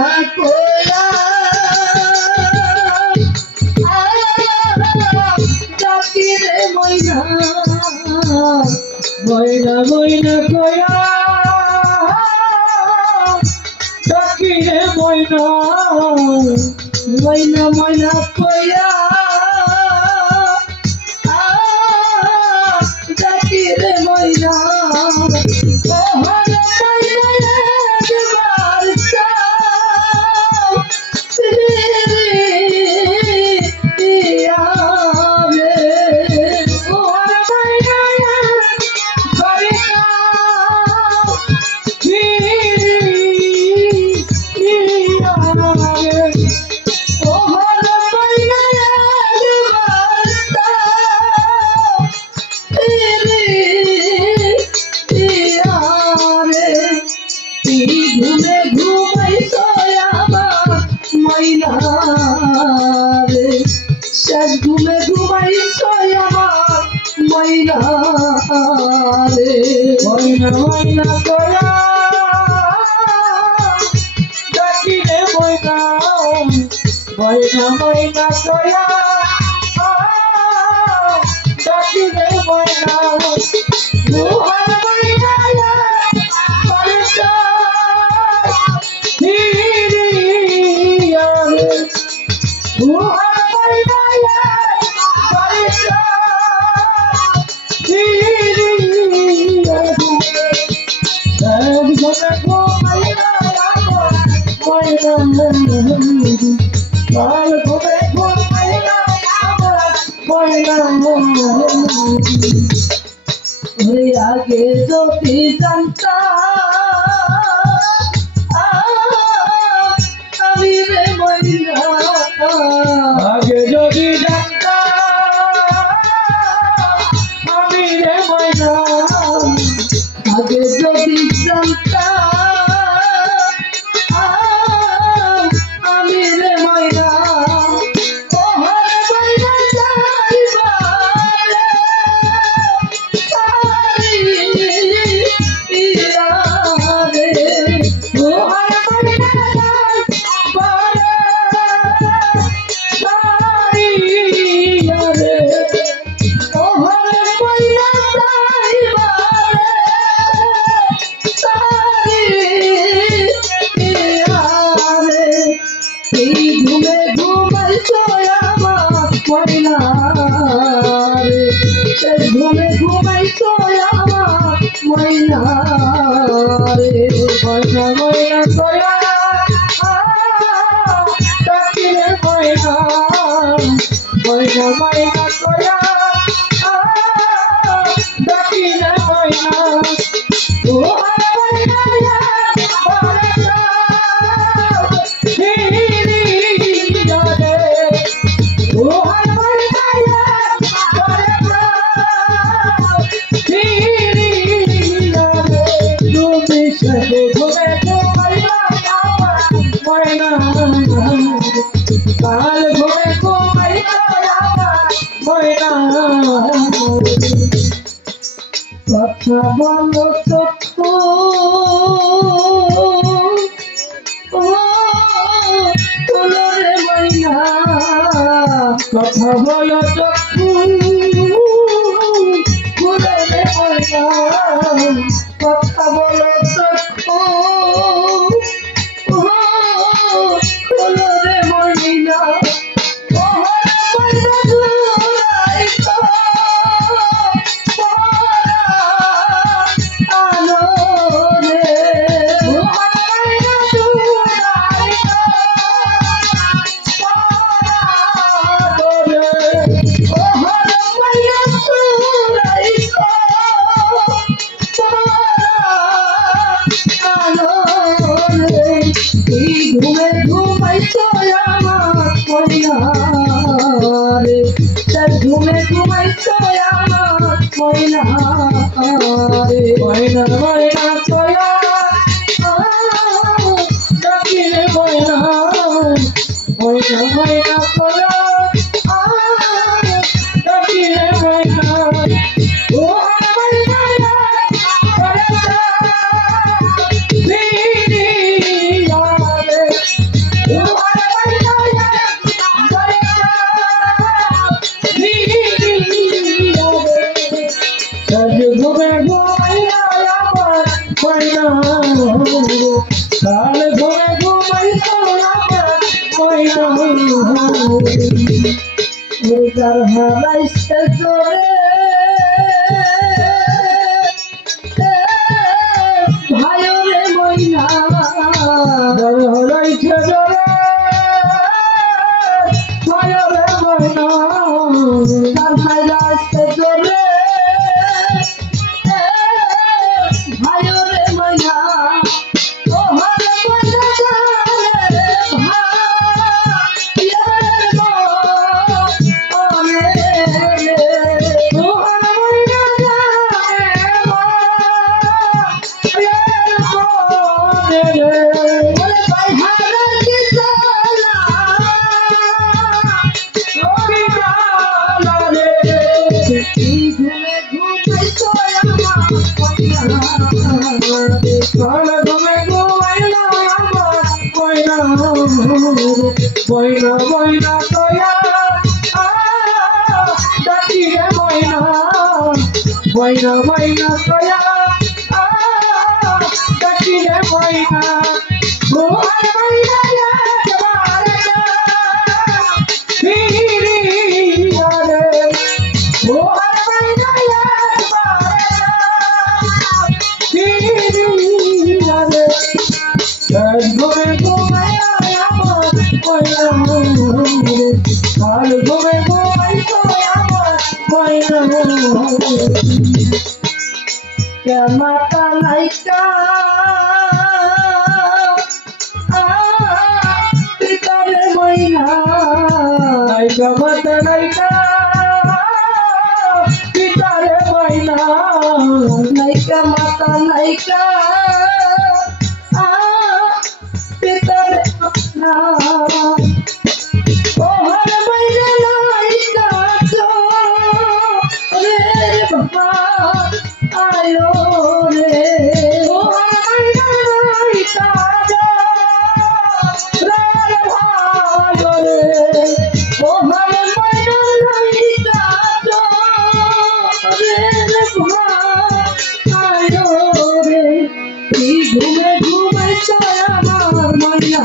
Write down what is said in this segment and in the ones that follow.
ময়না কয়া ডাকি রে ময়না ময়না ময়না কয়া ডাকি রে ময়না ময়না ময়না কয়া ডাকি রে ময়না ঘুমে ঘুমাইছো আমার ময়না রে ময়না ময়না কয়া ডাকি রে ময়না ময়না ময়না কয়া ডাকি রে ময়না লোহার ময়না আগে যদি জানতাম আমি রে ময়না আগে যদি জানতাম আমি রে ময়না আগে যদি জানতাম আমি রে ময়না ঘুমে ঘুমাইছো আমার ময়না রে ময়না ময়না কয়া ডাকি রে ময়না ময়না ময়না কয়া ডাকি রে ময়না ও কাল ঘুমে ঘুমাইছো ময়না কথা বলো চক্ষু রে ময়না কথা বলো চক্ষু রে ময়না কথা বলো চক্ষু ঘুমে ঘুমাইছো আমার ময়না রে ঘুমে ঘুমাইছো আমার ময়না রে ময়না ময়না কয়া ডাকি রে ময়না ময়না ময়না কয়া ডাকি রে ময়না ও ঘুমে ঘুমাইছো আমার ময়না যার হারাইছে জোরে ভাইরে ময়না যার হারাইছে জোরে ভাইরে ময়না যার হারাইছে জোরে ভাইরে ময়না ও হরে ময়না জানে বইনা বইনা তোয়া ডাকি রে বইনা বইনা বইনা তোয়া ডাকি রে বইনা ঘুমার বইনা একবার ফিরি রে ঘুমার বইনা একবার ফিরি রে ঘুমে ঘুমায়া আমার ময়না আর ঘুমে ঘুমাইছো আমার ময়না মাতা নাইকা পিতারে ময়না নাইকা মাতা নাইকা পিতারে ময়না নাইকা মাতা নাইকা পিতারে ময়না ও হরে ময়না নাইকা তো রে বাবা আয়ো রে ও হরে ময়না নাইকা রে ভালো রে ও হরে ময়না নাইকা রে আয়ো রে ঘুমে ঘুমাইছো আমার ময়না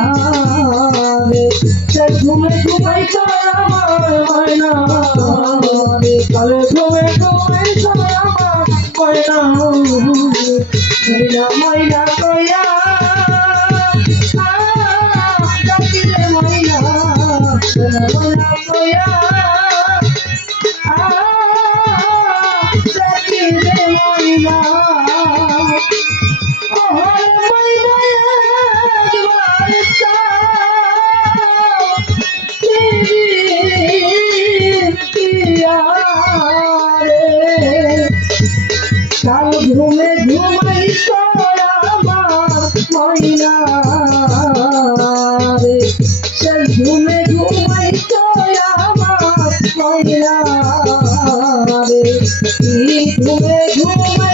রে ঘুমে ঘুমাইছো আমার ময়না রে কালে ঘুমে ঘুমাইছো আমার ময়না ময়না ময়না কয়া ডাকি রে ময়না ময়না কয়া ডাকি রে ময়না কাল ঘুমে ঘুমাইছো আমার ময়না রে সে ঘুমে ঘুমাইছো আমার ময়না রে ঘুমে ঘুমাই